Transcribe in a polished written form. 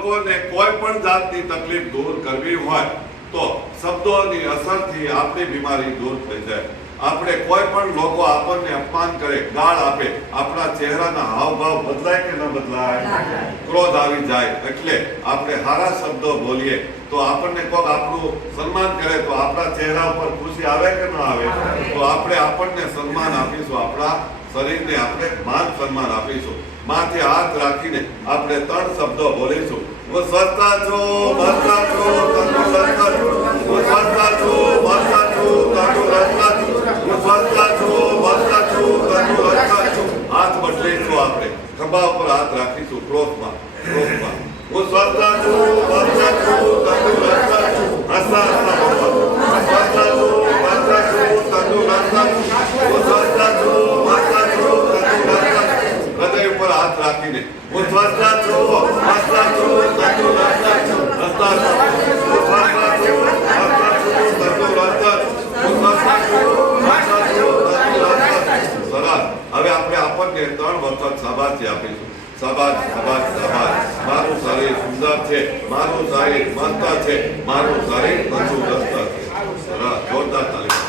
લોકોને કોઈ પણ જાતની તકલીફ દૂર કરવી હોય તો શબ્દોની અસરથી આપણી બીમારી દૂર થઈ જાય. આપણે કોઈ પણ લોકો આપણને અપમાન કરે, ગાળ આપે, આપણા ચહેરાના હાવભાવ બદલાય કે ન બદલાય? ક્રોધ આવી જાય. એટલે આપણે સારા શબ્દો બોલીએ તો આપણને કોઈક આપણું સન્માન કરે તો આપણા ચહેરા ઉપર ખુશી આવે કે ન આવે? તો આપણે આપણને સન્માન આપીશું, આપણા શરીરને આપણે માન સન્માન આપીશું. માથે હાથ રાખીને આપણે 3 શબ્દો બોલીશું. હું સ્વસ્થ છું, મસ્ત છું, તંદુરસ્ત છું. હું સ્વસ્થ છું, મસ્ત છું, તંદુરસ્ત છું. હું સ્વસ્થ છું, મસ્ત છું, તંદુરસ્ત છું. હાથ બદલીશું, આપણે ખભા ઉપર હાથ રાખીશું. ક્રોધમાં હું સ્વસ્થ છું, મસ્ત છું, તંદુરસ્ત છું. હસતા હસતા હું સ્વસ્થ છું, મસ્ત છું, તંદુરસ્ત છું. હું સ્વસ્થ છું, મસ્ત છું, તંદુરસ્ત છું. હૃદય ઉપર હાથ રાખીને હું સ્વસ્થ છું, મસ્ત છું, તંદુરસ્ત છું. હસતા હસતા હું સ્વસ્થ છું, મસ્ત છું, તંદુરસ્ત છું. હું સ્વસ્થ છું, મસ્ત છું, તંદુરસ્ત છું. સરસ. હવે આપણે આપણને 3 વખત શાબાશી આપીશું. શાબાશ, શાબાશ, શાબાશ. મારું શરીર સુંદર છે, મારું શરીર મસ્ત છે, મારું શરીર તંદુરસ્ત છે. સરસ. જોરદાર તાળી.